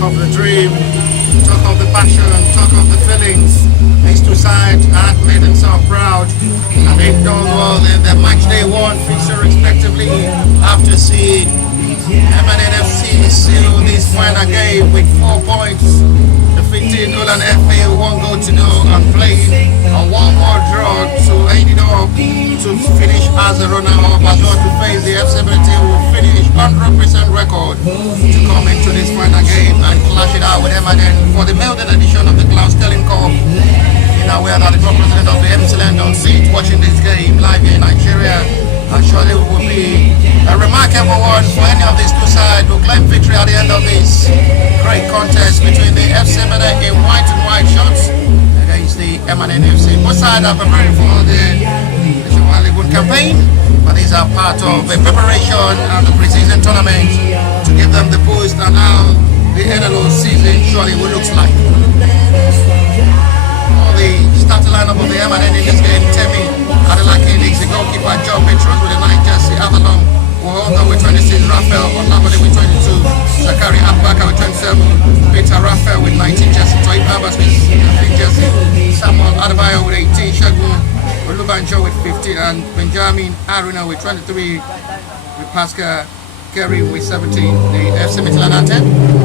talk of the dream, talk of the passion, talk of the feelings. These two sides had made themselves proud, and they've done well in their match day one fixture respectively. After seeing MNNFC seal this final game with 4 points, defeating Nolan FA 1-0 and playing a 1-1 draw to end it up to finish as a runner-up as well to face the F17 will finish 100% record to come into this final game and clash it out with MNN for the maiden edition of the Claus Steinlein Cup. You know, we are the club president of the MC London seat watching this game live in Nigeria. I'm sure it will be a remarkable one for any of these two sides to claim victory at the end of this great contest between the FC Ebedei in white and white shirts against the MNN FC. Both sides are preparing for the National League campaign, but these are part of the preparation and the pre-season tournament to give them the boost and how the NLO season surely will look like. The starting lineup of the MNN in this game: Temi Adelaki leads the goalkeeper, John Petros with a 9 jersey, Avalon Wohondo with 26, Raphael Olabode with 22, Zakari Abubakar with 27, Peter Raphael with 19 jersey, Toy Abbas with 15 jersey, Samuel Adebayo with 18, Shagun Olubanjo with 15, and Benjamin Aruna with 23, with Pascal Kerry with 17. The FC Midland at 10.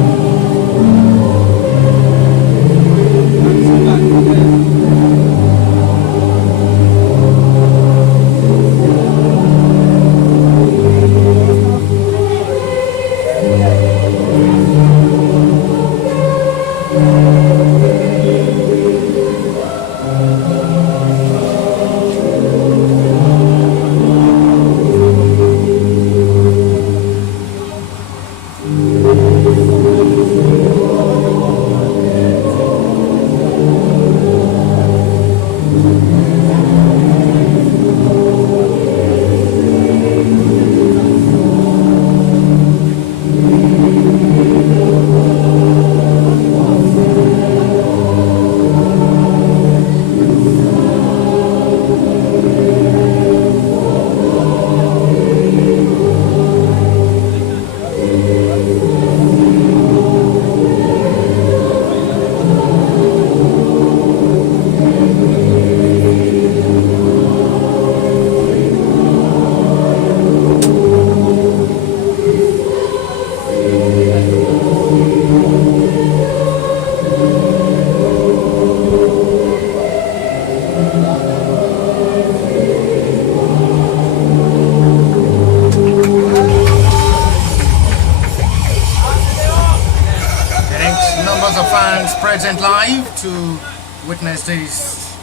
Present live to witness this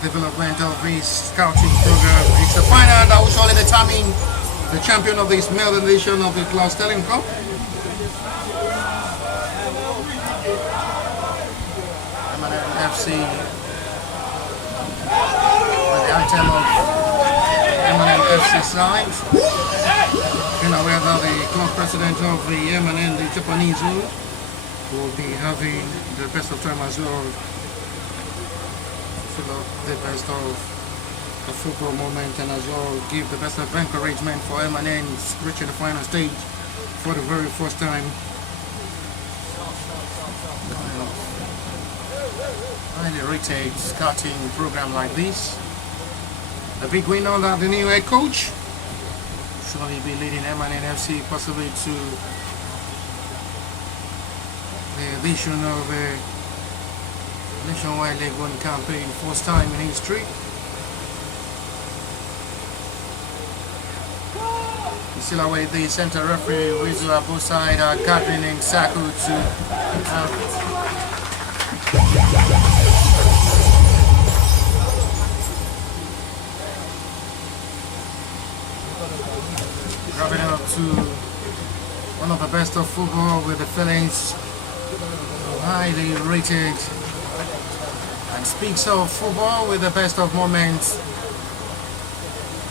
development of this scouting program. It's the final that will surely determine the champion of this maiden edition of the Claus Steinlein Cup. MNN FC with the item of MNN FC side. You know, we have the club president of the MNN, the Japanese will be having the best of time as well. Fill up the best of the football moment and as well give the best of encouragement for MNN reaching the final stage for the very first time. Highly rated scouting program like this. The big winner that the new head coach surely be leading MNN FC possibly to the edition of a nationwide League One campaign, first time in history. You still away the center referee Rizu Aboside are gathering in Saku to wrapping up to one of the best of football with the feelings highly rated and speaks of football with the best of moments.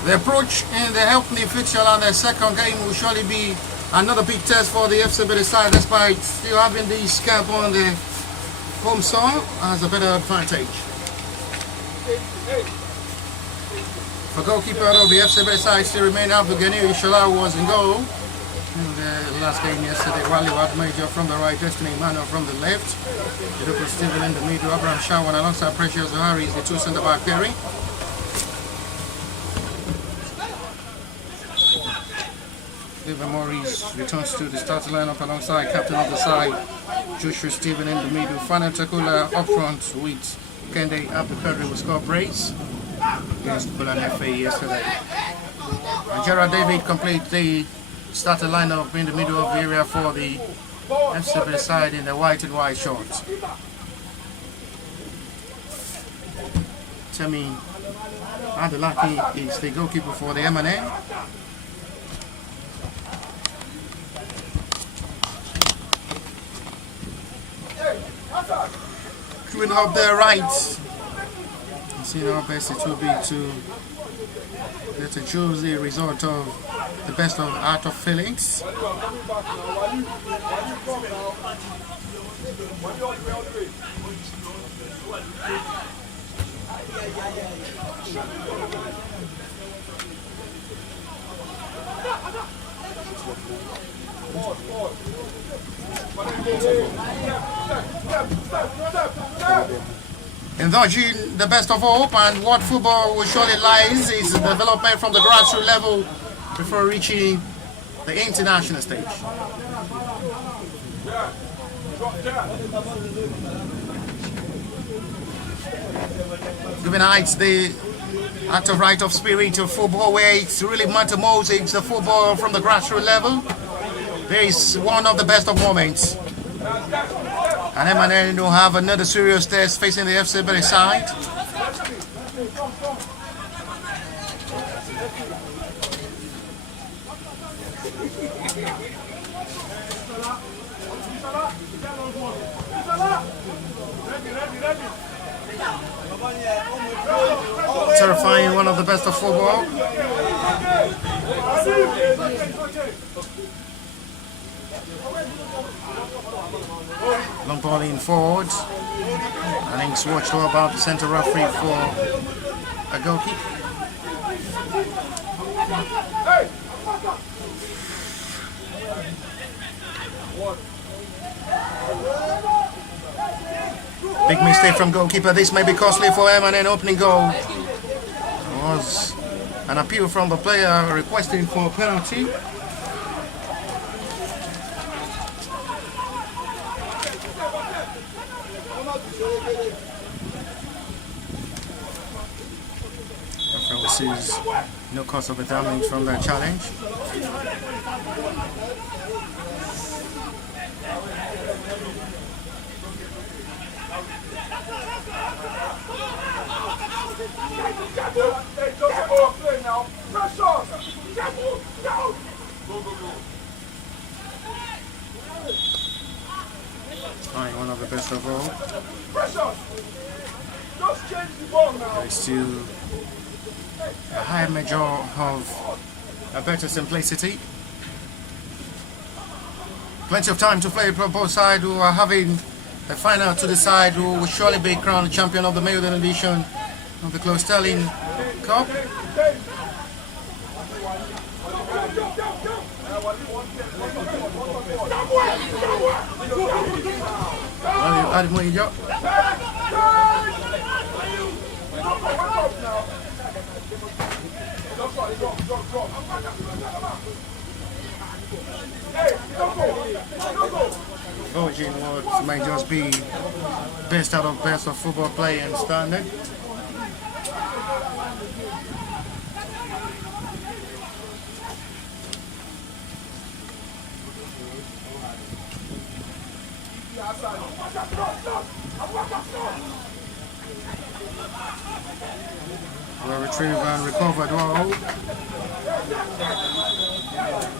The approach in the Helpney fixture and the second game will surely be another big test for the FC Ebedei side, despite still having this camp on the home soil as a better advantage. For goalkeeper of the FC Ebedei side still remain Abdul Ghani Ishala, who was in goal. In the last game yesterday, Wally Wad Major from the right, Destiny Emmanuel from the left. Liverpool Steven in the middle, Abraham Shawan alongside Precious Harry is the two centre back pairing. David Maurice returns to the starting lineup alongside captain of the side, Joshua Stephen in the middle. Final Takula up front with Kende Abdulkadir will score brace against Bulan FA yesterday. And Gerard David complete the starting lineup in the middle of the area for the FCB side in the white and white shorts. Temi Adelaki is the goalkeeper for the M&N. Queuing up their right. You see how best it will be to get to choose the result of the best of out of feelings. Indulging the best of hope, and what football will surely lies is the development from the grassroots level before reaching the international stage. Giving heights the act of right of spirit of football, where it's really matter most, it's the football from the grassroots level. There is one of the best of moments. And M&N will have another serious test facing the FC Ebedei side. Terrifying, one of the best of football. Long ball in forward. And Inks watched all about the centre referee for a goal kick. Big mistake from goalkeeper. This may be costly for M&N. Opening goal was an appeal from the player requesting for a penalty. Sees no cause of a damage from that challenge. Fine, one of the best of all. There's still a higher measure of a better simplicity. Plenty of time to play for both sides, who are having the final to decide who will surely be crowned champion of the maiden edition of the Claus Steinlein Cup. Virgin Words may just be best out of best of football play and standard. Well retrieved and recovered well.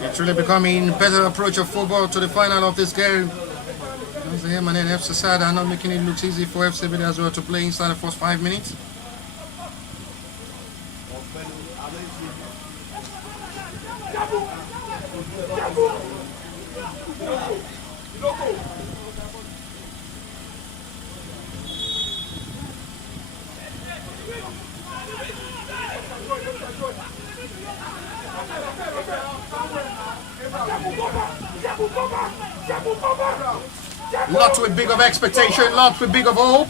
It's really becoming a better approach of football to the final of this game. As the M&N FC side are not making it look easy for FC Ebedei as well to play inside the first 5 minutes. Lots with big of expectation, lots with big of hope.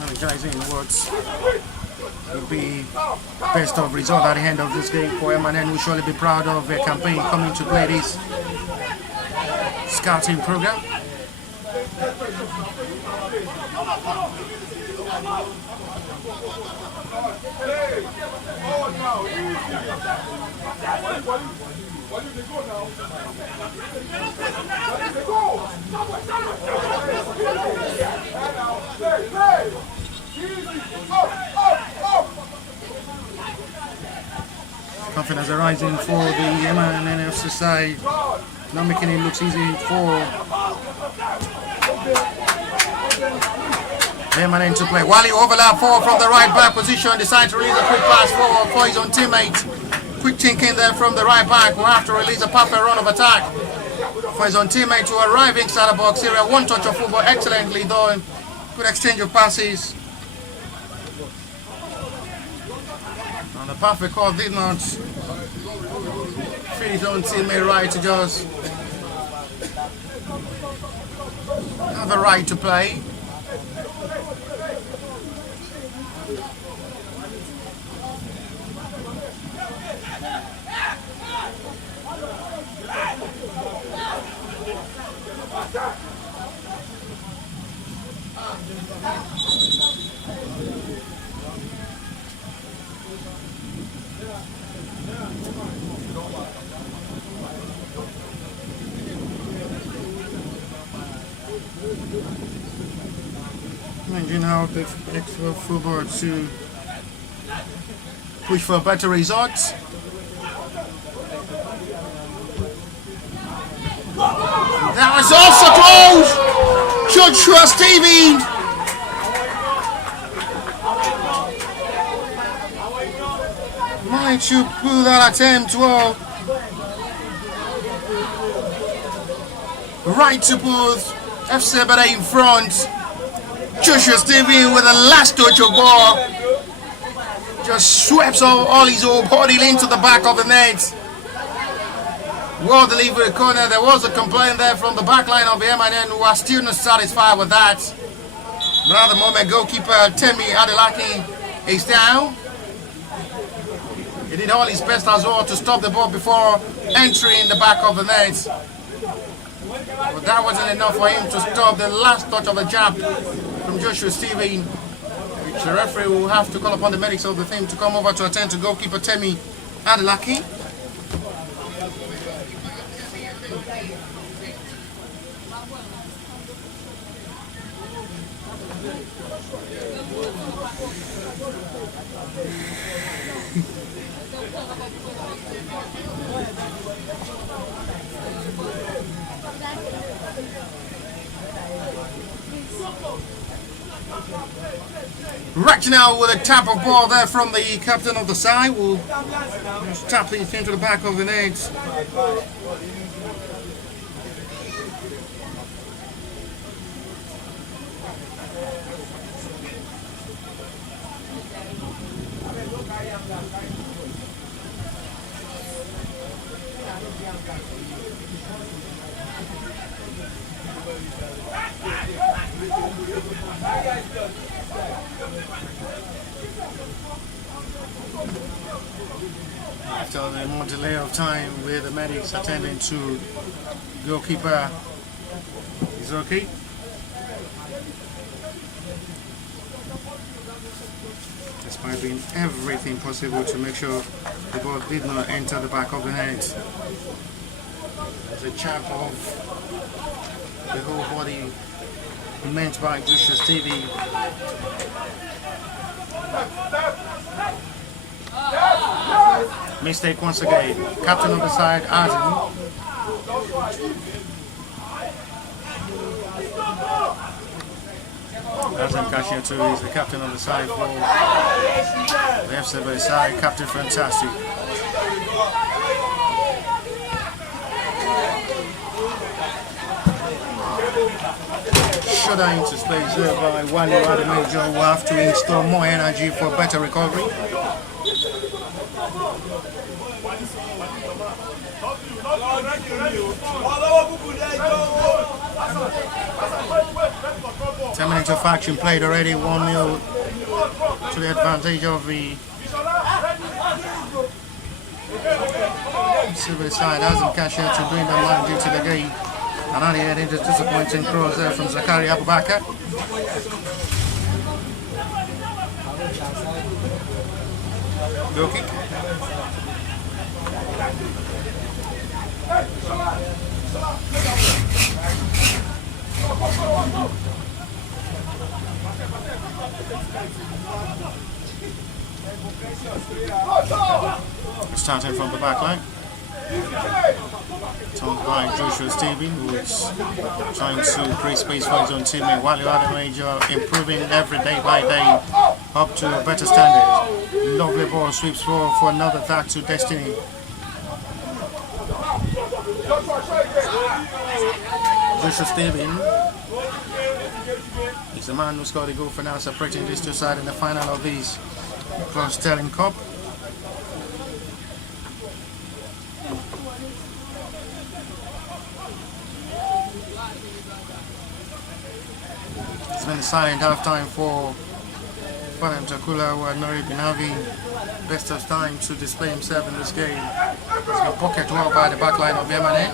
Energizing words will be best of result at the end of this game for MNN. Will surely be proud of their campaign coming to play this scouting program. Confidence arising for the MNNFC side, not making it look easy for MNN to play. Wally overlap forward from the right back position, decides to release a quick pass forward for his own teammate. Quick thinking there from the right back, will have to release a perfect run of attack for his own teammate to arrive inside the box area. One touch of football, excellently done. Good exchange of passes. And the perfect call did not fit his own teammate right to just have the right to play. Imagine how the extra football to push for better results. That was also close! Joshua Stevie! Managed to pull that attempt well. Right to put FC Ebedei in front. Joshua Stevie with the last touch of ball. Just sweeps all his whole body into the back of the net. Well delivered corner. There was a complaint there from the back line of the MNN, who are still not satisfied with that. But at the moment, goalkeeper Temi Adelaki is down. He did all his best as well to stop the ball before entering the back of the net. But that wasn't enough for him to stop the last touch of the jab from Joshua Stevie, which the referee will have to call upon the medics of the team to come over to attend to goalkeeper Temi Adelaki. Right now with a tap of ball there from the captain of the side, will just tap things into the back of the net. After a more delay of time with the medics attending to goalkeeper Izoki. Despite doing everything possible to make sure the ball did not enter the back of the net. There's a chap of the whole body meant by Joshua Stevie. Mistake once again. Captain of the side, Azim. Azim Kashiatu is the captain of the side for the FC Ebedei side. Captain fantastic. Shut out into space there by Wally Major, who have to install more energy for better recovery. Ten minutes of action played already, 1-0 to the advantage of the Silver side. Hasn't cashed out to bring them line due to the game. And only had a disappointing cross there from Zakari Abubakar. Goal kick. Starting from the back line. Told by Joshua Stevie, who is trying to create space for his own teammate. Wally Major improving every day by day up to a better standard. Lovely ball sweeps forward for another attack to Destiny. Joshua Stevie is the man who scored the goal for now, separating these two sides in the final of this Claus Steinlein Cup. It's been a silent half-time for Fanam Takula, who had not really been having best of time to display himself in this game. He's been pocket well by the back line of Ebedei.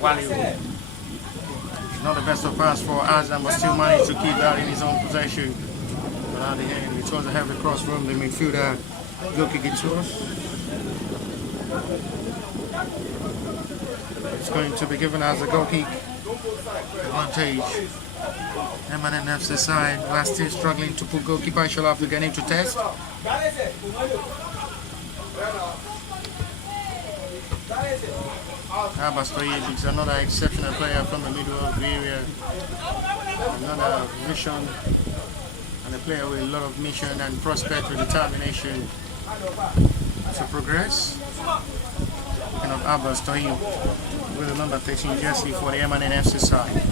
Wally. Not the best of pass for Azam, but still managed to keep that in his own possession. But at the end, it was a heavy cross from the midfielder. Goal kick it to us. It's going to be given as a goal kick advantage. Ebedei FC side, we are still struggling to put goalkeeper. I shall have to get him to test. Abastoye is another exceptional player from the middle of the area. Another vision and a player with a lot of mission and prospect with determination to progress. Speaking of Abastoye, with the number 13 jersey for the Ebedei FC side.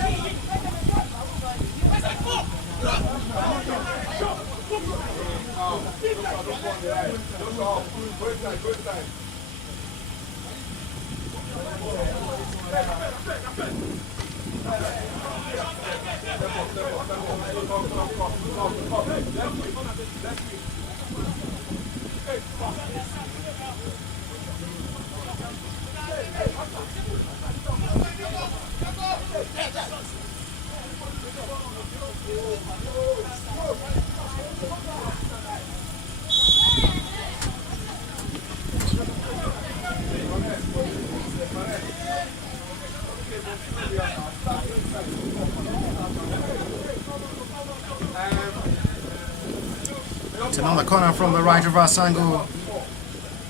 It's another corner from the right reverse angle.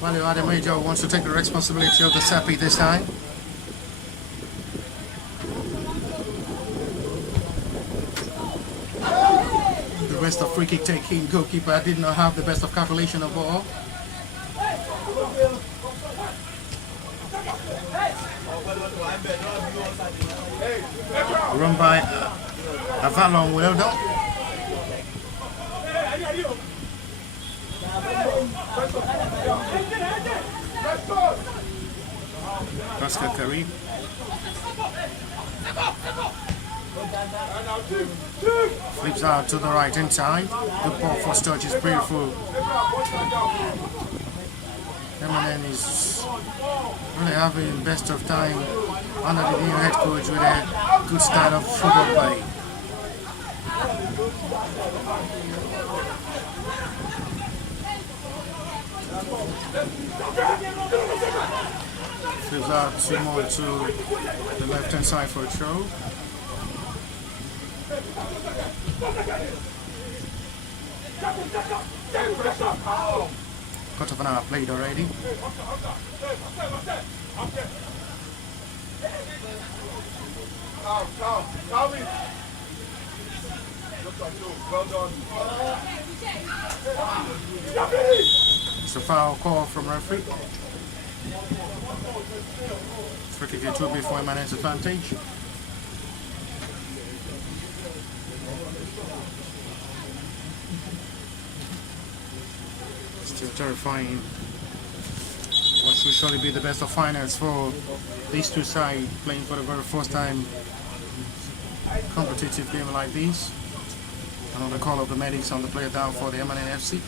Wally Major wants to take the responsibility of the Seppi this time. The rest of free kick taking goalkeeper did not have the best of calculation of ball. Run by Avalon, well done. Pascal Karim. Flips out to the right hand side. Good ball for Sturge is beautiful. Ebedei is really having best of time under the new head coach with a good style of football play. Flips out two more to the left hand side for a throw. Quarter of an hour played already. It's a foul call from referee. Free kick it will be for Emanen's advantage. Still terrifying. What will surely be the best of finals for these two sides playing for the very first time competitive game like this. Another call of the medics on the player down for the Emanen FC.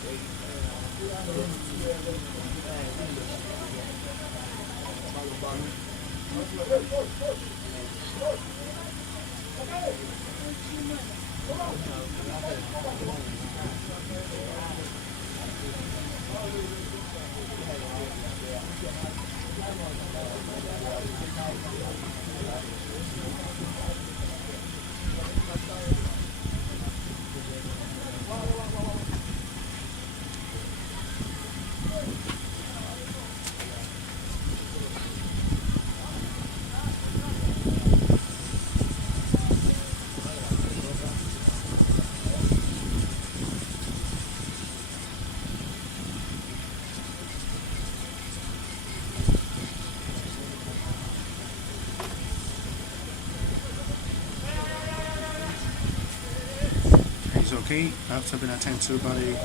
Okay, after being attended to by the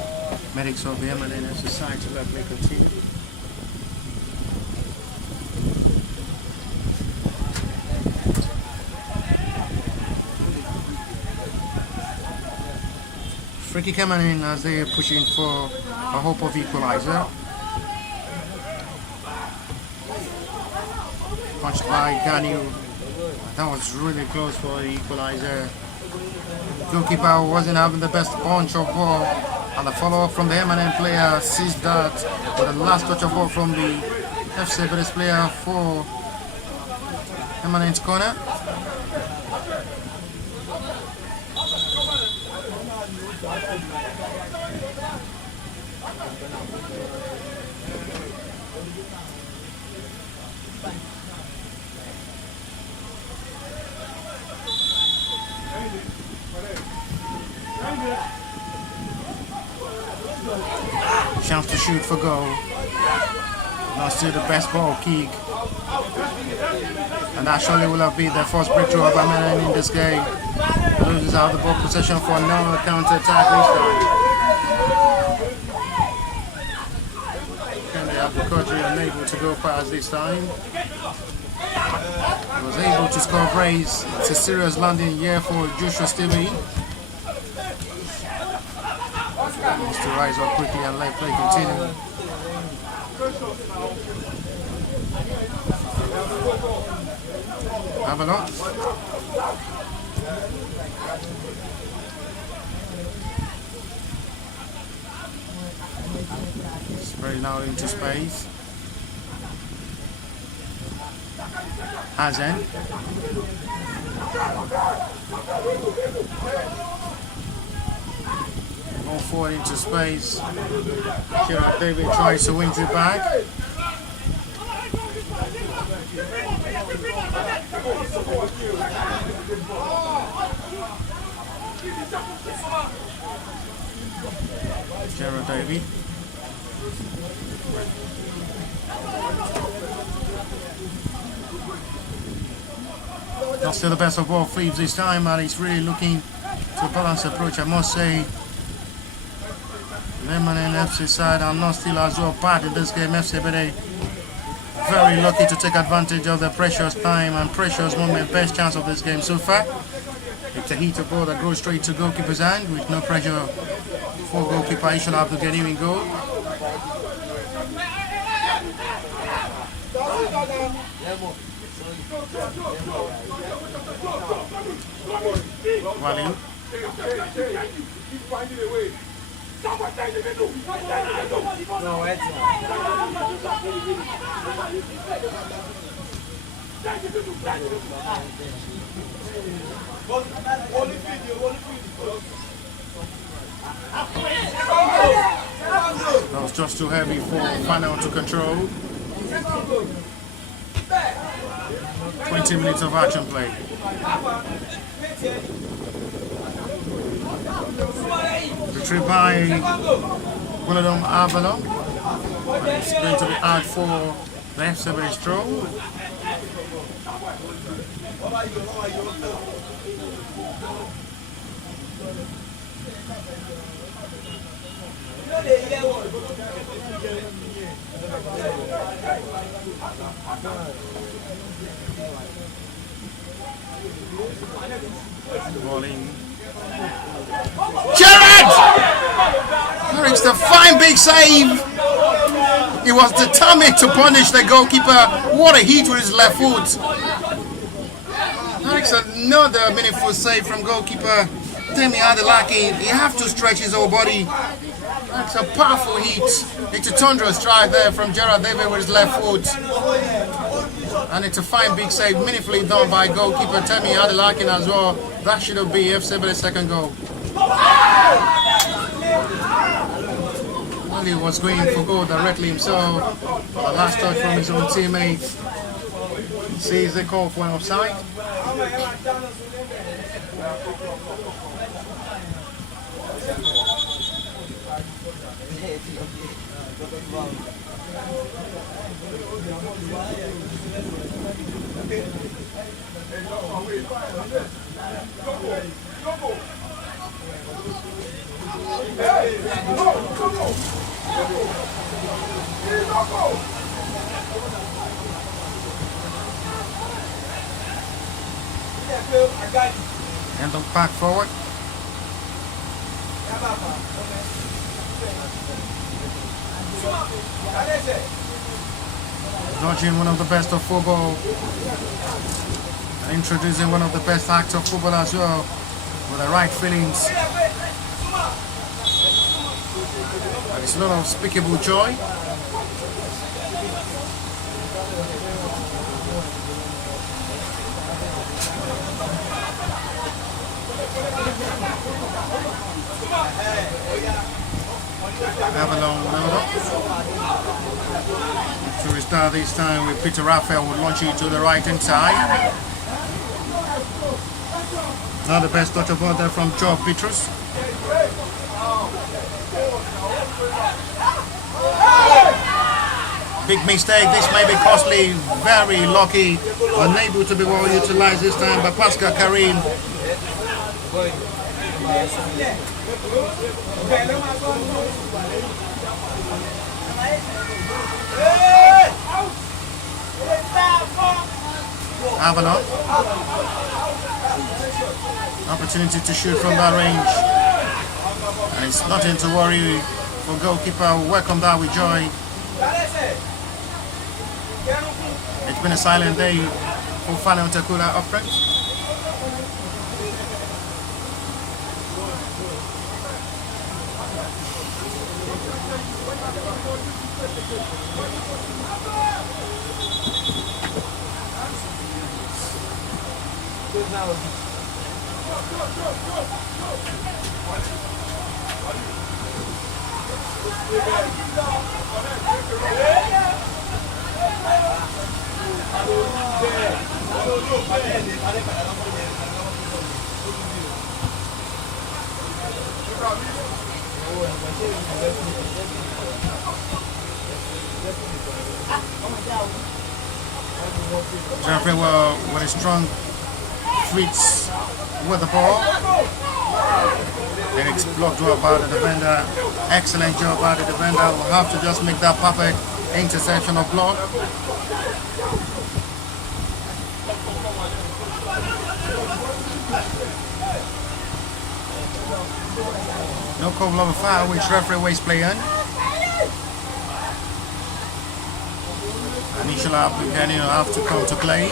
medics of the Emanen FC side to let me continue. Free kick coming in as they are pushing for a hope of equalizer. Punched by Ganu. That was really close for the equalizer. Goalkeeper wasn't having the best punch of ball, and the follow-up from the Emanen player sees that with the last touch of ball from the FC Ebedei player for Emanen's corner. Chance to shoot for goal. Now still the best ball kick. And that surely will have been the first breakthrough of Emanen in this game. Loses out the ball possession for another counter-attack this time. Can they have the courage unable to go past this time? He was able to score brace. It's a serious landing here for Joshua Stevie. Needs to rise up quickly and let play continue. Have a look. Spray now into space. Hazen. Going forward into space. Gerard David tries to win it back. Gerard David. Not still the best of all Phillips this time, and he's really looking to balance approach, I must say. Emanen FC side are not still as well bad in this game. FC Ebedei very lucky to take advantage of the precious time and precious moment. Best chance of this game so far. It's a heater ball that goes straight to goalkeeper's hand with no pressure for goalkeeper. He should have to get him in goal. Wally. No, it's not. That was just too heavy for Final to control. 20 minutes of action play. Retrieved by Bulledom Avalon. And it's going to be out for the FC stroll. Bowling. Gerard! It's the fine big save. He was determined to punish the goalkeeper. What a hit with his left foot. That's another meaningful save from goalkeeper Temi Adelaki. He have to stretch his whole body. That's a powerful hit. It's a thunderous strike there from Gerard David with his left foot. And it's a fine big save, meaningfully done by goalkeeper Temi Adelaki as well. That should have been FC Ebede's second goal. Well, he was going for goal directly himself. For the last touch from his own teammate. Sees the call for an offside. And the back forward. Dodging one of the best of football. Introducing one of the best acts of football as well. With the right feelings. And it's a lot of unspeakable joy. Avalon to restart this time with Peter Raphael will launch it to the right hand side. Now the best touch of ball there from Joe Petrus. Big mistake, this may be costly, very lucky, unable to be well utilized this time by Pascal Karim. Avalon. Opportunity to shoot from that range. And it's nothing to worry for goalkeeper. Welcome that with joy. It's been a silent day for Fano Takula up front. Jeffrey with a strong Fritz with the ball. And it's blocked well by the defender. Excellent job by the defender. We'll have to just make that perfect interception of block. No call over foul, which referee waste play in. Initial applicant have to come to play.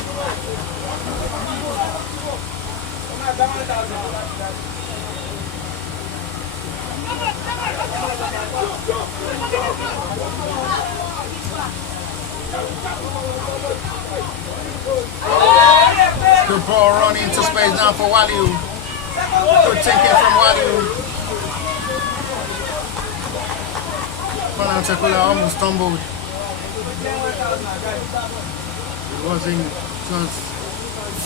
Good ball run into space now for Waliu. Good thinking from Waliu. Tekula almost stumbled. wasn't just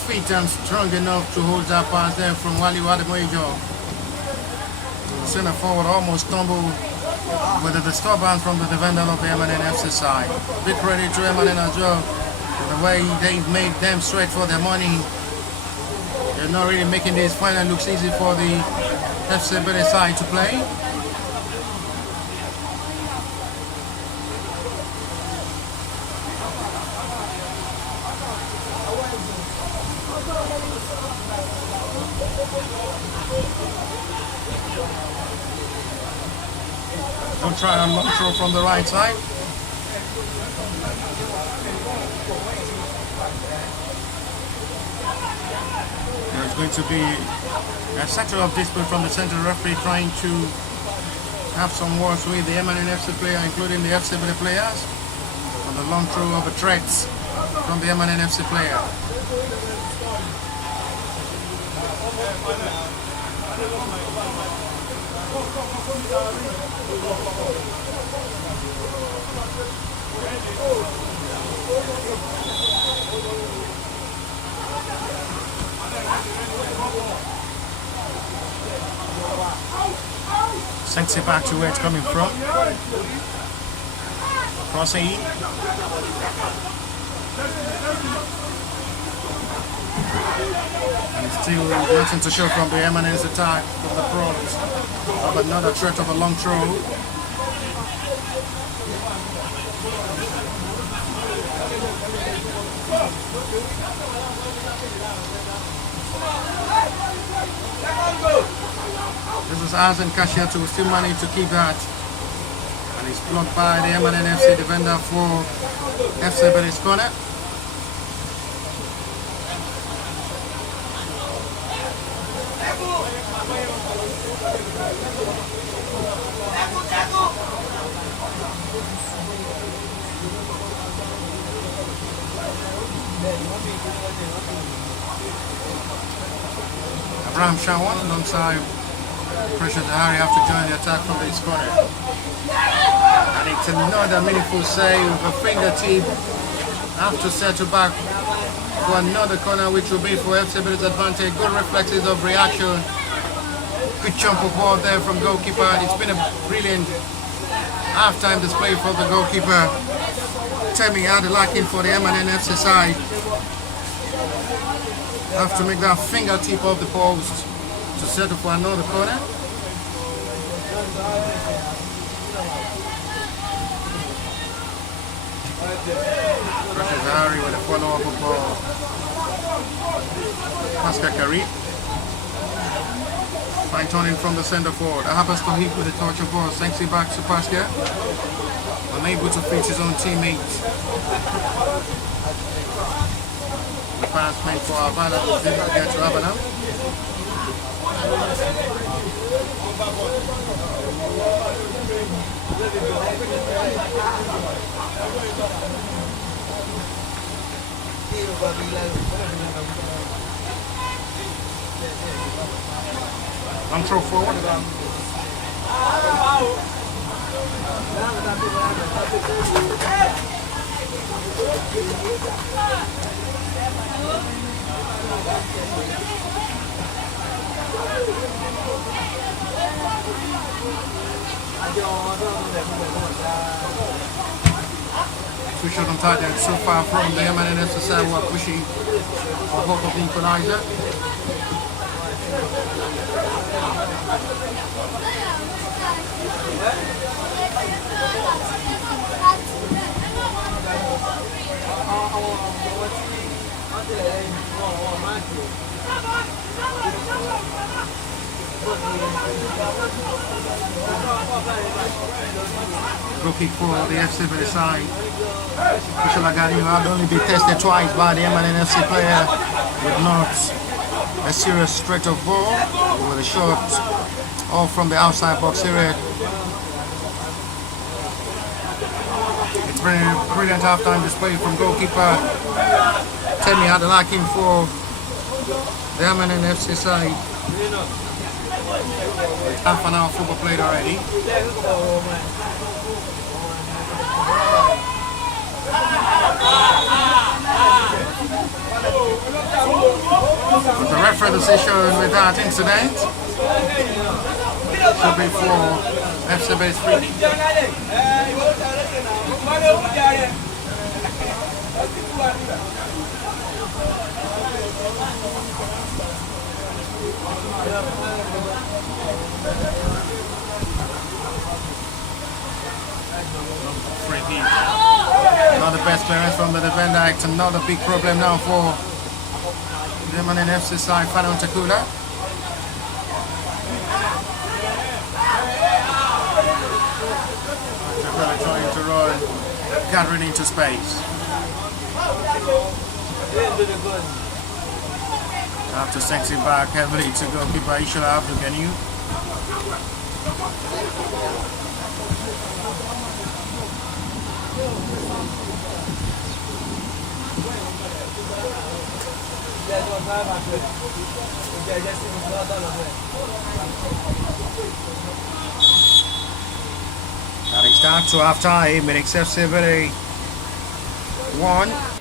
fit and strong enough to hold that pass there from Wally Wademojo. The center forward almost stumbled with a disturbance from the defender of the MNN FC side. Big credit to MNN as well for the way they've made them sweat for their money. They're not really making this final looks easy for the FC Ebedei side to play. Don't try a long throw from the right side. There's going to be a settle of dispute from the central referee trying to have some words with the MNN FC player, including the FC Ebedei players, on the long throw of a threat from the MNN FC player. Sends it back to where it's coming from. Crossing. And still nothing to show from the MNN's attack from the front of another threat of a long throw. This is Azen Kashia to still manage to keep that. And he's blocked by the MNN FC defender for FC Ebedei's corner. Abraham Shawan alongside Pressure Zahari have to join the attack from this corner. And it's another meaningful save, a fingertip after settle back for another corner, which will be for FC Ebedei's advantage. Good reflexes of reaction. Good jump of ball there from goalkeeper. It's been a brilliant half-time display for the goalkeeper. Temi Adelakin for the MNN FC side. Have to make that fingertip of the post to settle for another corner. Pressure Zahari with a follow-up of ball. Pascal Karim. Fine turning from the centre forward. Ahabas Tohik with a touch of ball. Sends it back to Pascal. Unable to fit his own teammates. The pass made for Havana, didn't get to Havana. Long throw forward. Two shot on target so far from the MNN FC side were pushing a hope of the equalizer. Goal kick for the FC Ebedei side. Michel Agadio had only been tested twice by the MNN FC player with not a serious threat of ball, with a shot all from the outside box area. It's brilliant halftime display from goalkeeper Temi Adelakin for the MNN FC side. Half an hour football played already. But the referee decision with that incident should be for FC Base free. Free kick. Not the best clearance from the defender. It's another big problem now for the man in FC side, Fano Takula. Takula trying to run, gathering into space. After sexing back heavily to goalkeeper Ishala Abduganu. Adding start to half time, it accepts Ebedei 1.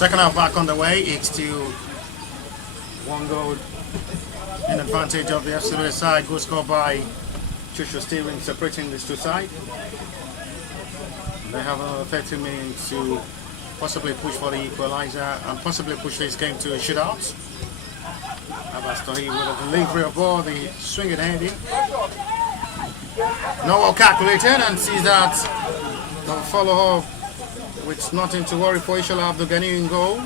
Second half back on the way. It's still 1 goal in advantage of the FC side. Goal scored by Claus Steinlein, separating these two sides. They have another 30 minutes to possibly push for the equalizer and possibly push this game to a shootout. Abastohi with a delivery of ball, the swing it heading. No well calculated, and sees that they'll follow up with nothing to worry for. He shall have the Ghanaian goal.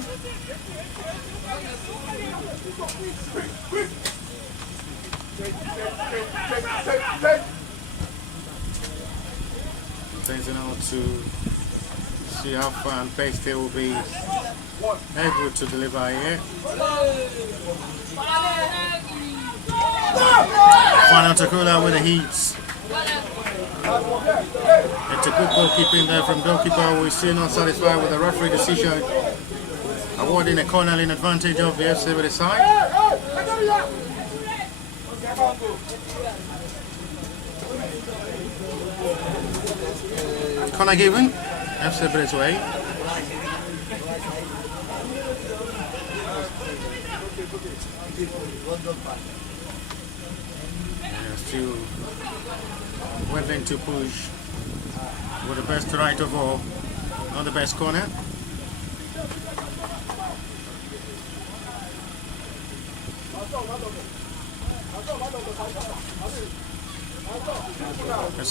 Thinking out to see how far and pace they will be able to deliver here. Final tackle with the heat. It's a good goalkeeping there from goalkeeper. We're still not satisfied with the referee decision, awarding a corner in advantage of the FC with the side. Corner given, FC Ebedei's way. Still willing to push with the best right of all on the best corner.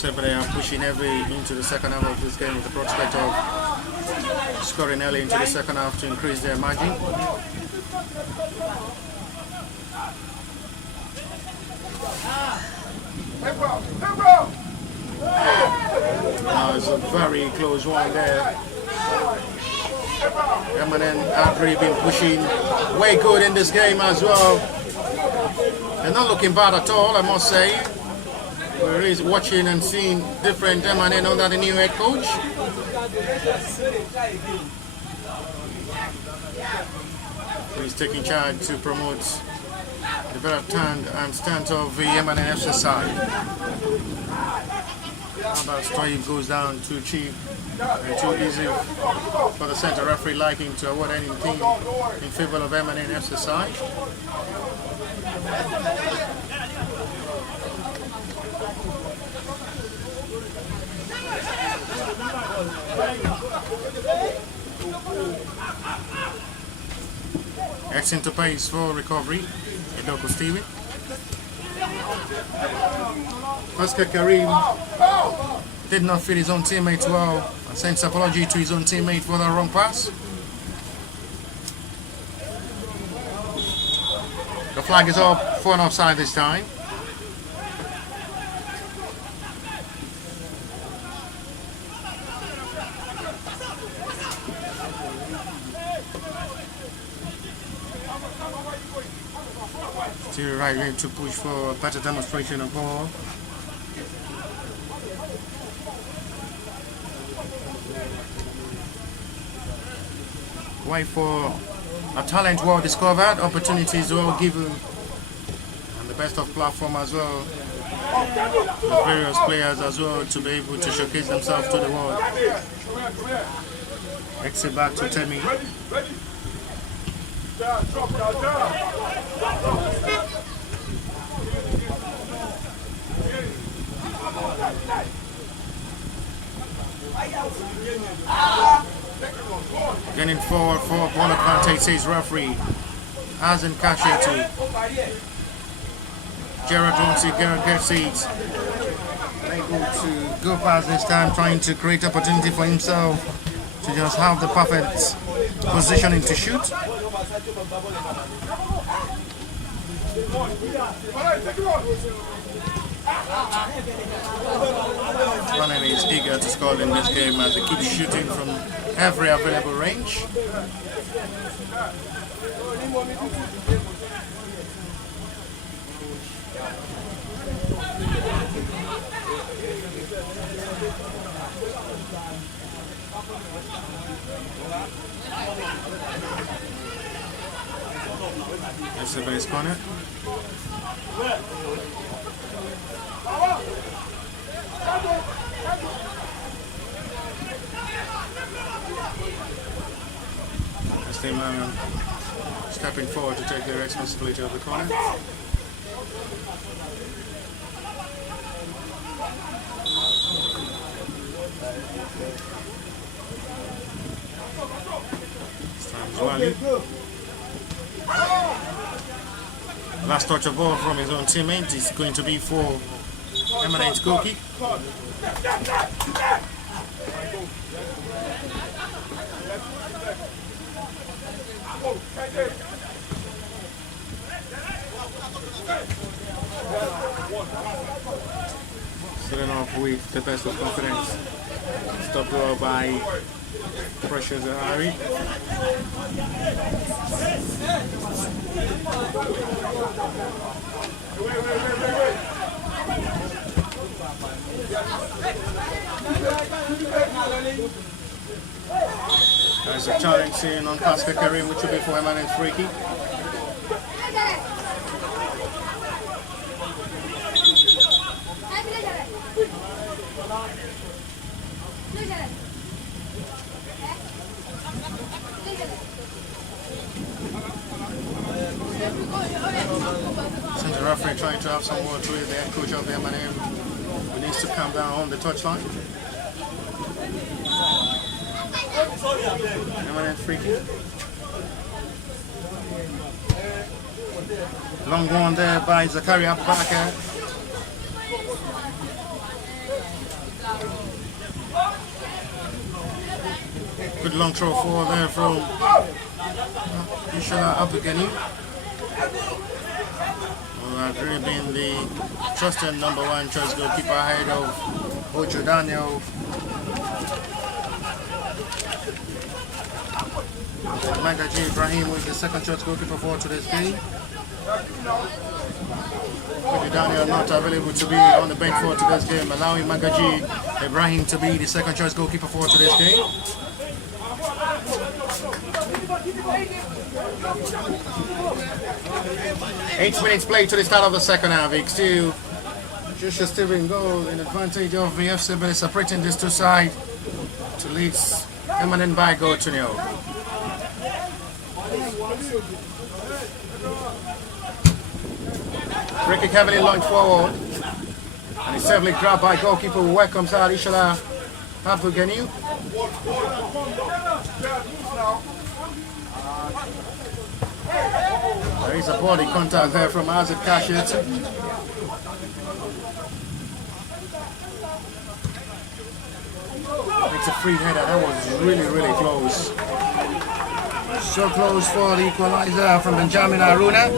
Ebedei are pushing heavy into the second half of this game with the prospect of scoring early into the second half to increase their margin. It's a very close one there. Eminem have really been pushing way good in this game as well. They're not looking bad at all, I must say. We're really watching and seeing different Eminem under the new head coach. He's taking charge to promote the better turn and stance of the Eminem FC side. Story goes down too cheap and too easy for the center referee liking to award anything in favor of Eminem FC side. X into pace for recovery. Edoko Stevie. Oscar Karim did not fit his own teammate well and sends apology to his own teammate for the wrong pass. The flag is up for an offside this time. Still right way to push for a better demonstration of ball. Wait for a talent well discovered, opportunities well given, and the best of platform as well. The various players as well to be able to showcase themselves to the world. Exit back to Temi. Getting forward for ball advantage, says referee. Hasn't cashed into. Gerard Ramsey, Gerard gets it. Able to go past this time, trying to create opportunity for himself to just have the perfect positioning to shoot. Finally is eager to score in this game as they keep shooting from every available range. That's the base corner. man stepping forward to take the responsibility of the corner. This time is Wally. Last touch of ball from his own teammate is going to be for Eminence goal kick. Starting off with the best of confidence. Stop goal by Precious Harry. There's a challenge here on Pascal Karim, which will be for Eminence free kick. Since the referee trying to have some word with the head coach of the M&M, who needs to calm down on the touchline. M&M free kick. Long one there by Zakaria Abubakar. Good long throw forward there from Ishala Abugani. Who had really been the trusted number one choice goalkeeper ahead of Ojo Daniel. Magaji Ibrahim was the second choice goalkeeper for today's game. Ojo Daniel not available to be on the bench for today's game, allowing Magaji Ibrahim to be the second choice goalkeeper for today's game. 8 minutes played to the start of the second half. Still, Joshua Steven goal in advantage of the FC Ebedei, separating these two sides to Leeds eminent by goal to nil. Free kick heavily launched forward, and it's safely grabbed by goalkeeper who welcomes out Ishala Abdul-Ganiu. There is a body contact there from Azid Kashit. It's a free header. That was really, really close. So close for the equalizer from Benjamin Aruna.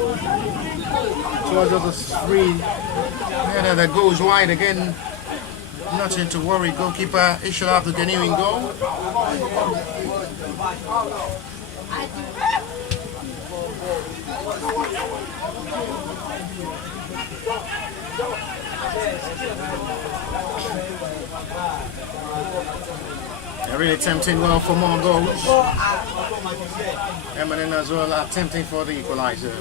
Towards the free header that goes wide again. Nothing to worry. Goalkeeper Ishala Abdul-Ganiu in goal. They're really tempting well for more goals. Eminem as well are tempting for the equalizer.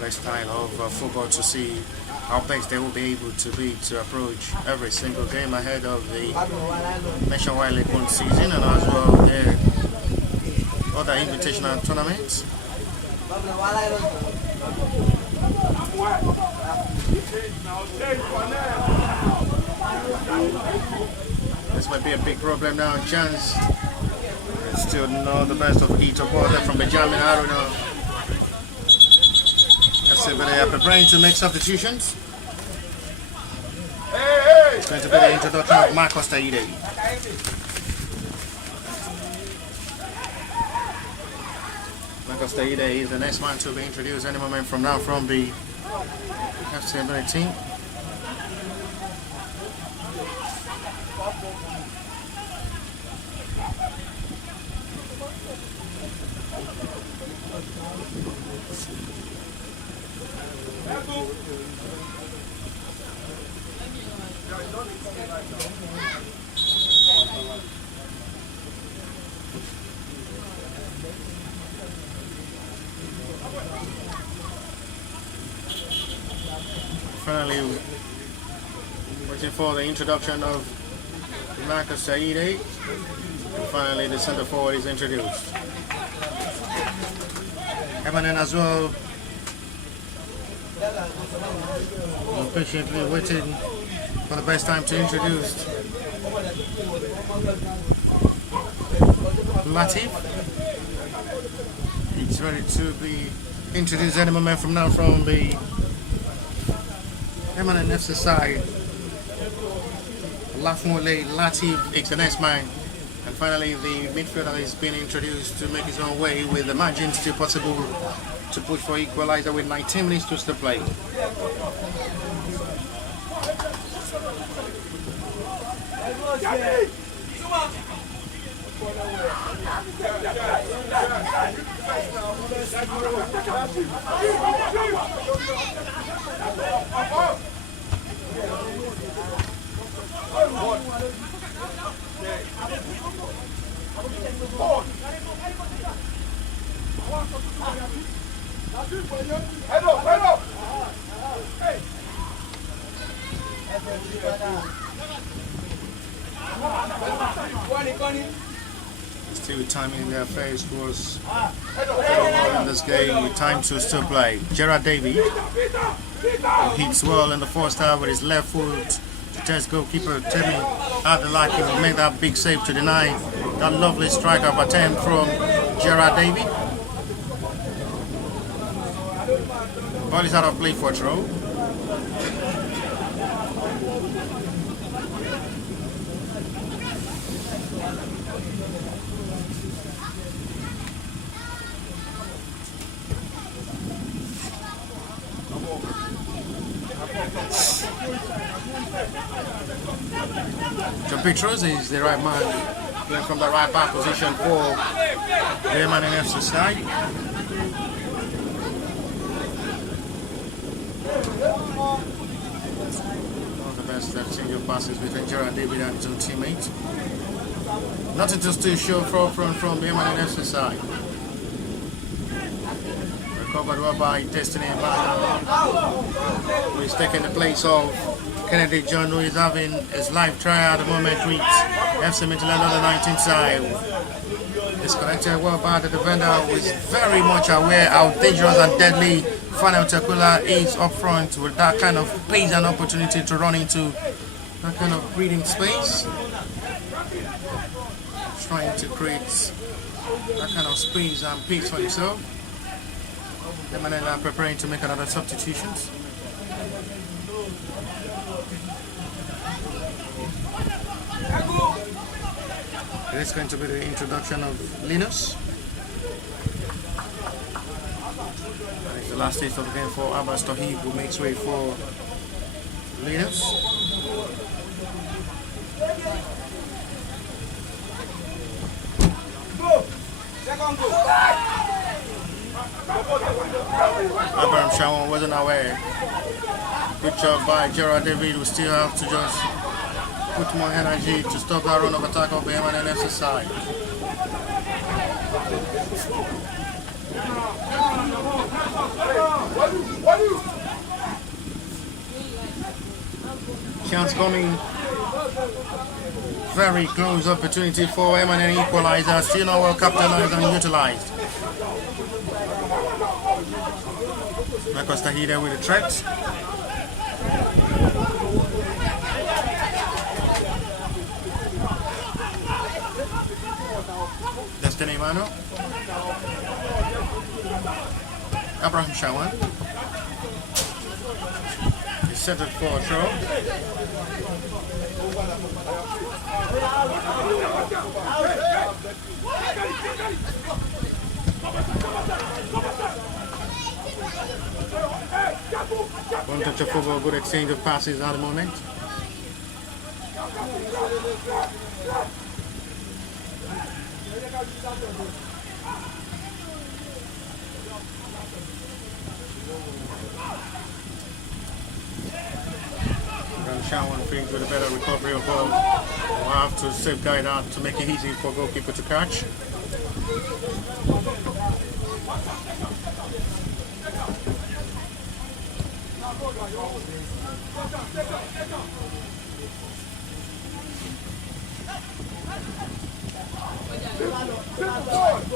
The style of football to see how best they will be able to be to approach every single game ahead of the Nationwide League One season, and as well the other invitational tournaments. This might be a big problem now. Chance it's still not the best of Ito Border from Benjamin Aruna. They are preparing to make substitutions. It's going to be the introduction of Marcos Taide. Marcos Taide is the next man to be introduced any moment from now from the FC Ebedei team. finally waiting for the introduction of Marcus Ebedei. And finally the center forward is introduced. Ebedei as well, patiently waiting for the best time to introduce Latif. It's ready to be introduced any moment from now from the Eminent FC side. Lafmole, Latif, it's the next man. And finally the midfielder is being introduced to make his own way with the margin still possible to push for equalizer with 19 minutes to still play. Still timing their face was in this game with time to still play. Gerard David, who hits well in the first half with his left foot to test goalkeeper Timmy Adelaki, who made that big save to deny that lovely strike-up attempt from Gerard David. Ball is out of play for a throw. John Petros is the right man going from the right back position for the man in FC side. One of the best exchange of passes between Gerard David and his own teammate. Nothing to still show from the man in FC side. Recovered well by Destiny who is taking the place of Kennedy John, who is having his live trial at the moment with FC Midland on the 19th side. Disconnected well by the defender, who is very much aware how dangerous and deadly Final Tequila is up front with that kind of pace and opportunity to run into that kind of breathing space. Trying to create that kind of space and pace for himself. The man are preparing to make another substitutions. It is going to be the introduction of Linus. And it's the last stage of the game for Abbas Tohib, who makes way for Linus. Abraham Shawan wasn't aware. Good job by Gerard David, who still have to just put more energy to stop that run of attack of the MNFC side. Chance coming. Very close opportunity for MNN equalizer. Still not well capitalized and utilized. Marcus Tahida with the threat. Destiny Mano. Abraham Shawan. He's set it for a throw. One touch of football, good exchange of passes at the moment. Shawan feels with a better recovery of ball. We'll have to safeguard that to make it easy for goalkeeper to catch.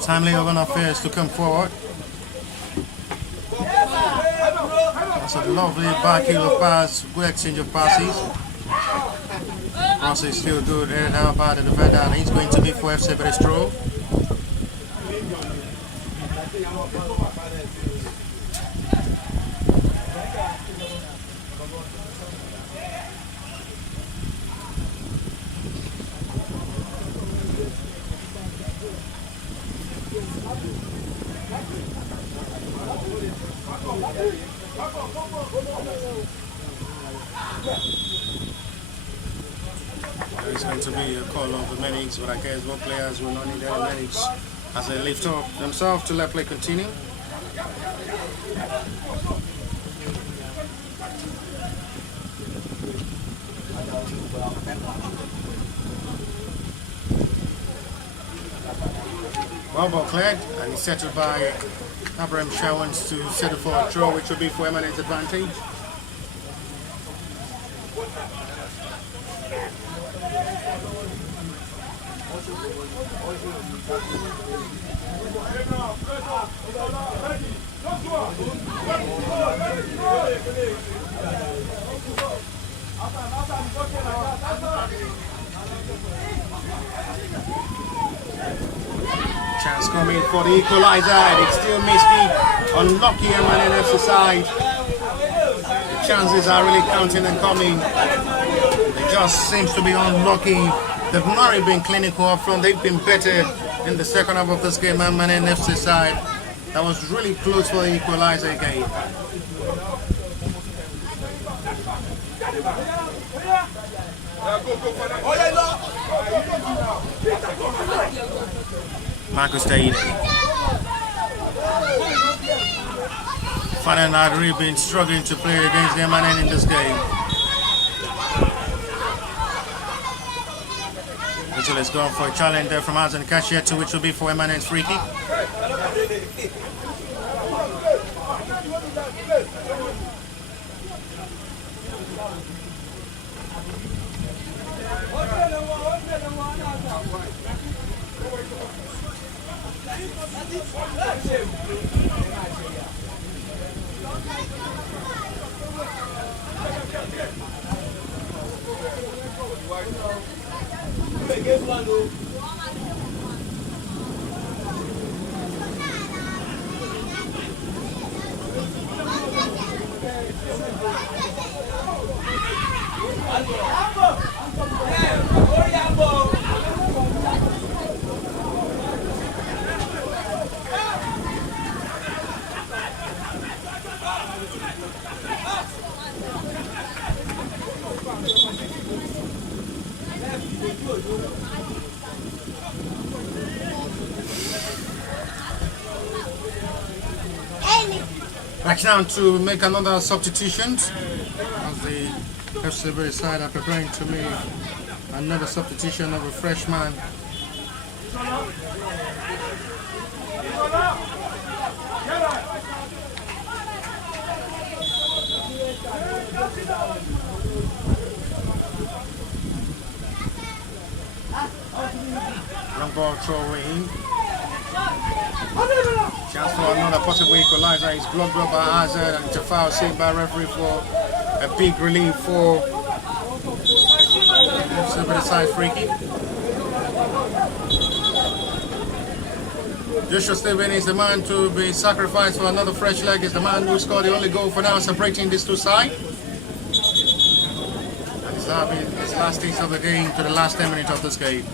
Timely Urban Affairs to come forward. That's a lovely back heel of pass, good exchange of passes. Also still good headed out by the defender, and he's going to be for FC Ebedei. It's going to be a call of the medics, but I guess both players will not need any medics as they lift up themselves to let play continue. Well ball cleared, and it's settled by Abraham Shawans to settle for a throw, which will be for Eminent's advantage. Chance coming for the equalizer. It still missed the unlucky MNNF's side. The chances are really counting and coming. They just seems to be unlucky. They've not really been clinical up front. They've been better in the second half of this game. MNNF's side. That was really close for the equalizer again. Marcus Ebedei. Fana had really been struggling to play against them and in this game. Mitchell is going for a challenge there from Azan Kashieta, which will be for Eminent's free kick. Back down to make another substitution as the FC Ebedei side are preparing to make another substitution of a freshman. Long ball throw in. Chance for another possible equalizer. He's blocked up by Hazard, and it's a foul saved by referee for a big relief for the side free kick. Joshua Steven is the man to be sacrificed for another fresh leg. Is the man who scored the only goal for now, separating these two sides. And he's having his last taste of the game to the last 10 minutes of this game.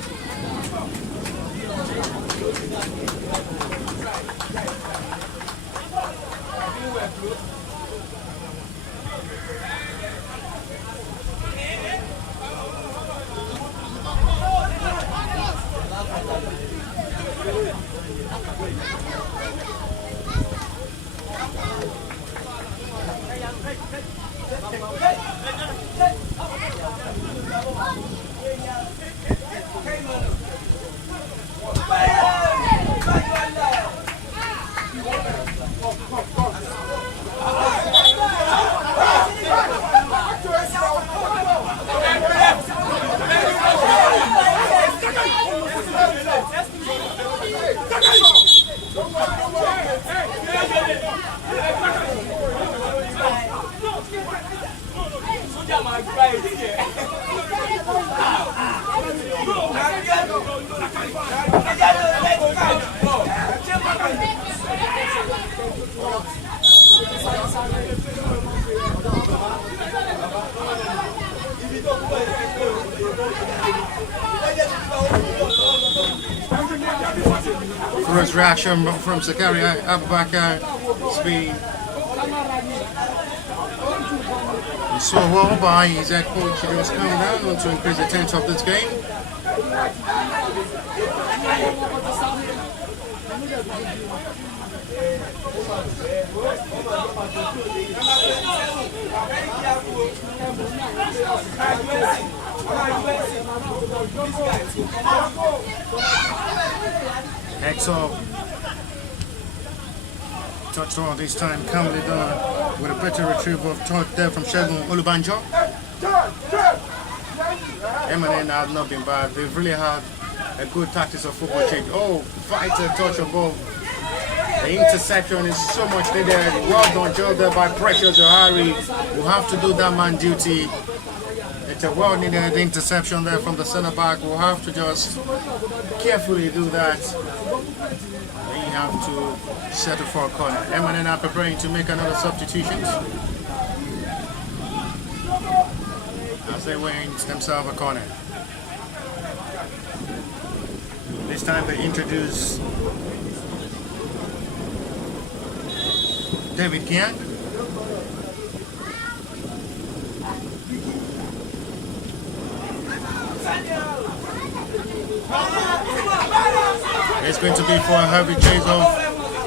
Ferocious reaction from Zakaria Abubakar. Speed. He saw well by his head coach. He just calmed down, want to increase the tension of this game. Hector touchdown this time, calmly done with a better retrieval of touch there from Shegun Olubanjo. Eminem have not been bad. They've really had a good tactics of football change. Oh, fighter touch above. The interception is so much needed. Well done job there by Precious Johari. We'll have to do that man duty. It's a well needed interception there from the center back. We'll have to just carefully do that. Then you have to settle for a corner. Eminem are preparing to make another substitution as they win themselves a corner. This time they introduce David Kian. It's going to be for a heavy chase of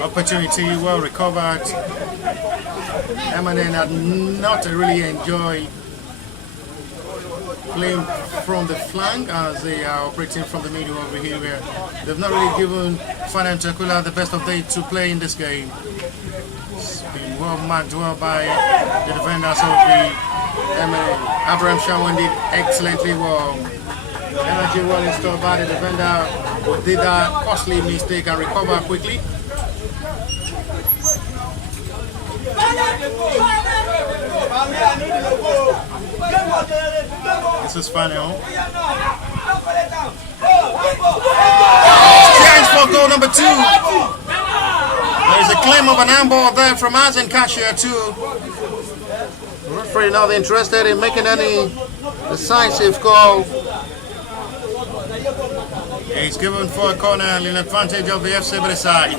opportunity, well recovered. Eminem had not really enjoyed playing from the flank as they are operating from the middle over here. They've not really given Fanan Tekula the best of day to play in this game. It's been well marked well by the defenders of the Eminem. Abraham Shawan did excellently well. Energy well installed by the defender, who did a costly mistake and recover quickly. This is final. Chance for goal number 2. There is a claim of an handball there from Azen Cashier too. The referee not interested in making any decisive call. He's given for a corner in advantage of the FC Ebedei side.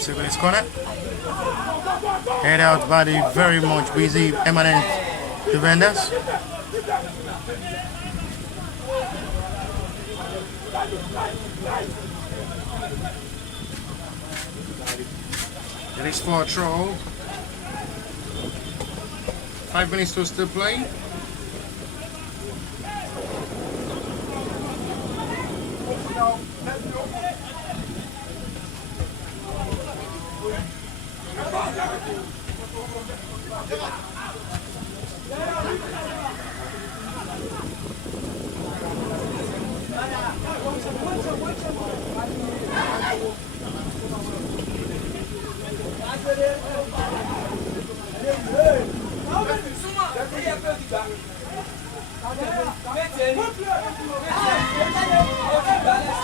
See what it's corner. Head out by the very much busy eminent defenders. It is for a throw. 5 minutes to still play.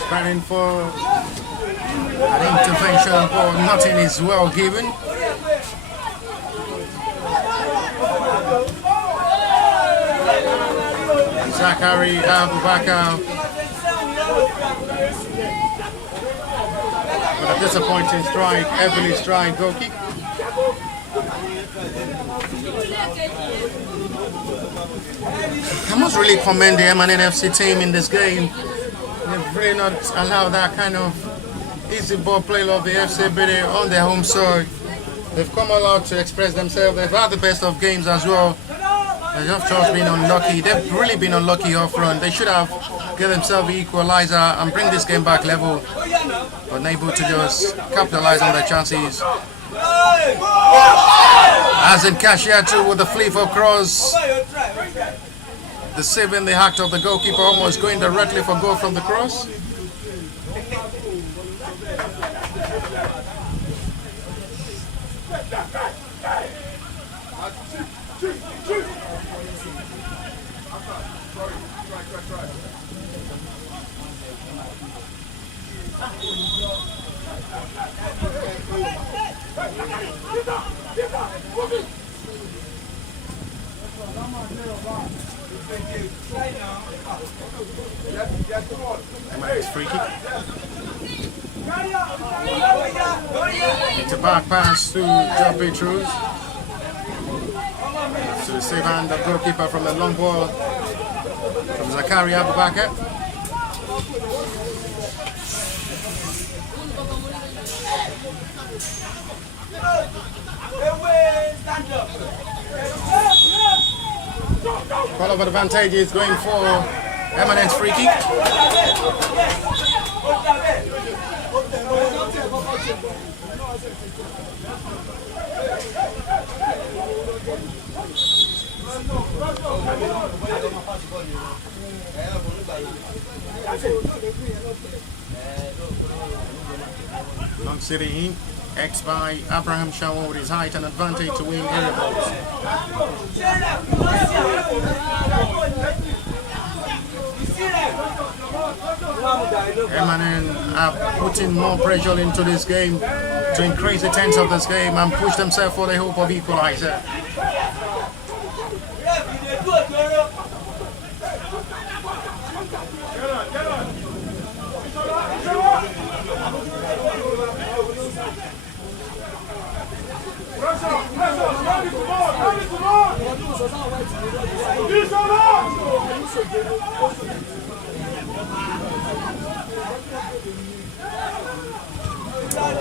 Spanning for an intervention, but nothing is well given. Zachary Abubakar with a disappointing strike, heavily strike goal kick. I must really commend the Eminem FC team in this game. They've really not allowed that kind of easy ball play of the FC Ebedei on their home soil. They've come all out to express themselves. They've had the best of games as well. They've just been unlucky. They've really been unlucky off front. They should have given themselves the equalizer and bring this game back level, but unable to just capitalize on their chances. As in Cashier too with the flea for cross. deceiving the act of the goalkeeper, almost going directly for goal from the cross. Nice free kick. It's a back pass to Joe Petrus. So the save hand of goalkeeper from the long ball from Zakari Abubakar. Call of advantage is going for Eminence free kick. Long City in. X by Abraham Shaw with his height and advantage to win area balls. Emmanuel are putting more pressure into this game to increase the tense of this game and push themselves for the hope of equalizer.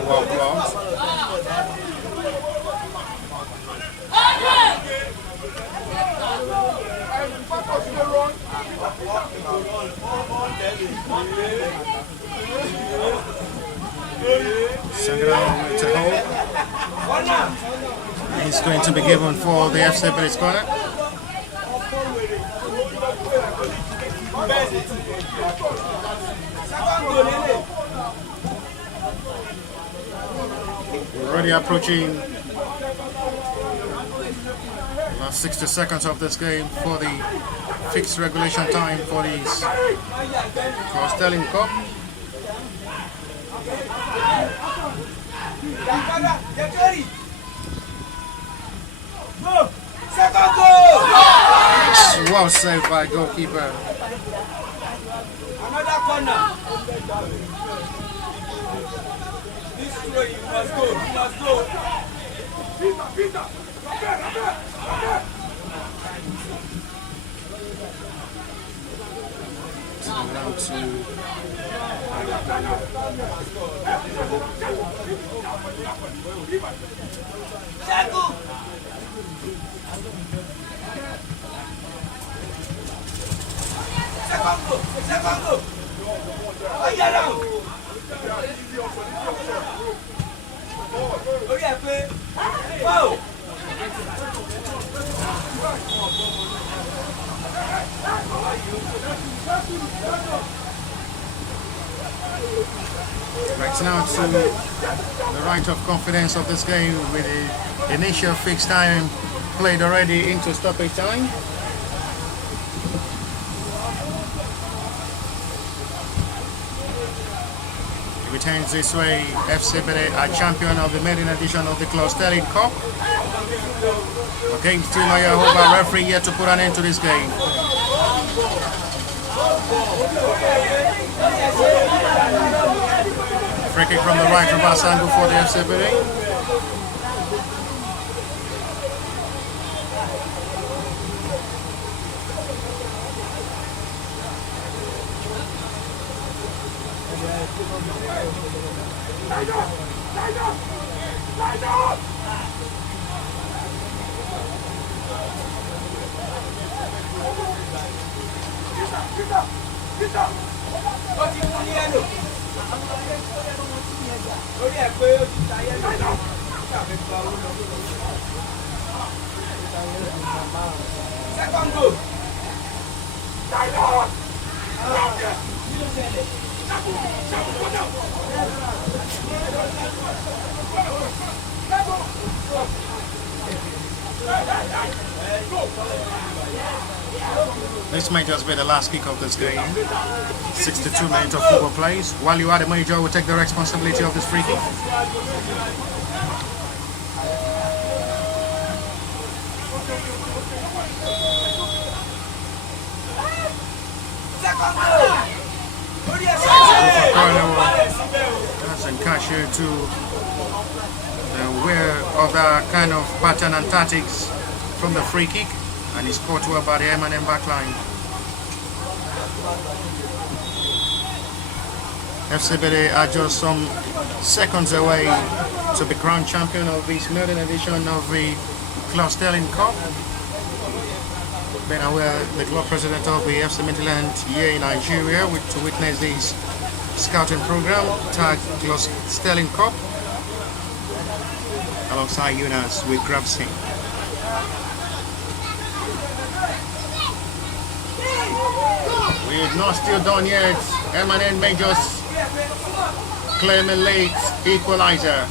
Well blocked. Sangram to hold. He's going to be given for the FC Ebedei's corner. We're already approaching the last 60 seconds of this game for the fixed regulation time for this Claus Steinlein Cup. Well saved by goalkeeper. Another corner. This way you must go. You must go. Peter. Down to Second go. Right now to the right of confidence of this game with the initial fixed time played already into stoppage time. It returns this way. FC Ebedei are champion of the maiden edition of the Claus Steinlein Cup. Okay, still not over. Referee here to put an end to this game. Free kick from the right reverse angle for the FC Ebedei. Second go. This might just be the last kick of this game. 62 minutes of football plays. While you are the major, will take the responsibility of this free kick. That's encouraged to aware of that kind of pattern and tactics from the free kick, and he's caught well by the M&M backline. FC Ebedei are just some seconds away to be crowned champion of this maiden edition of the Claus Steinlein Cup. Been aware the club president of the FC Midland here in Nigeria to witness this scouting program tagged Claus Steinlein Cup alongside Yunus with Grabsing. We're not still done yet. M&N may just claim a late equalizer.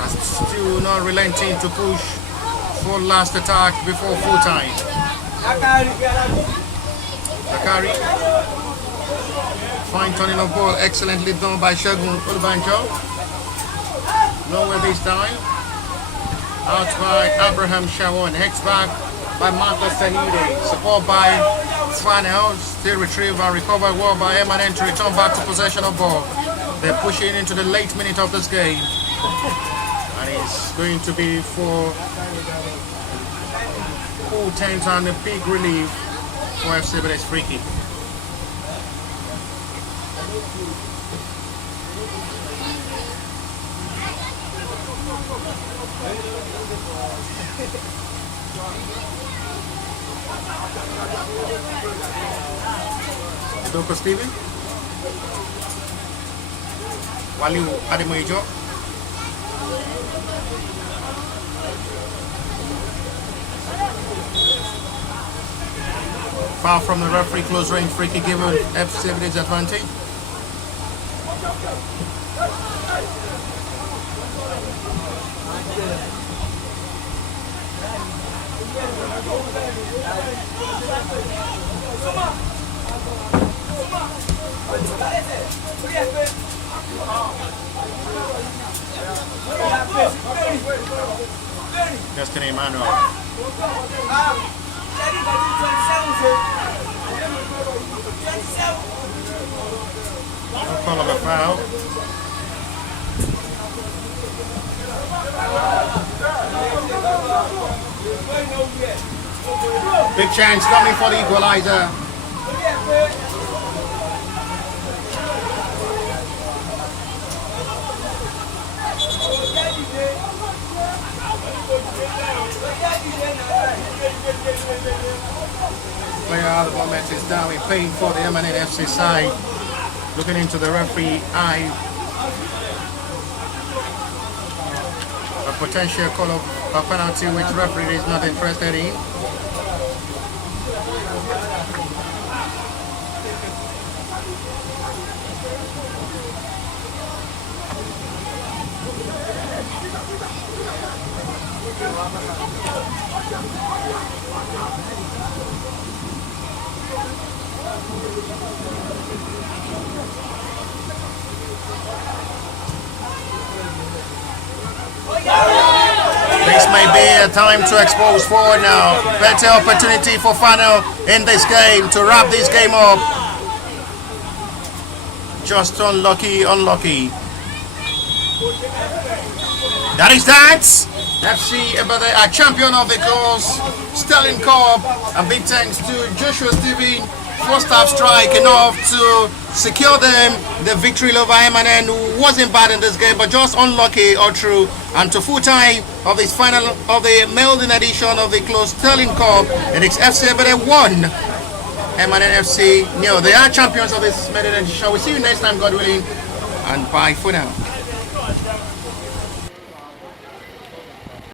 And still not relenting to push for last attack before full time. Zakari. Fine turning of ball, excellently done by Shogun Olubanjo. Nowhere this time. Out by Abraham Shawon. Hex back by Marcus Tahide. Support by Fanel. Still retrieved and recovered well by M&N to return back to possession of ball. They're pushing into the late minute of this game. And it's going to be for full tent and a big relief for FC Ebedei's free kick. Doko Steven Waliu Ademoijo. Far from the referee, close range free kick given FC Ebedei's advantage. Justin Emmanuel. No call of a foul. Big chance coming for the equalizer. Player at the moment is down in pain for the M&N FC side. Looking into the referee eye. A potential call of a penalty which referee is not interested in. This may be a time to expose forward now. Better opportunity for Fanel in this game to wrap this game up. Just unlucky. That is that. FC Ebedei are champion of the Claus Steinlein Cup, and big thanks to Joshua Steven. First half strike enough to secure them the victory over M&N, who wasn't bad in this game but just unlucky or true. And to full time of this final of the maiden edition of the Claus Steinlein Cup, and it's FC Ebedei 1, M&N FC 0. They are champions of this maiden edition. We'll see you next time, God willing, and bye for now.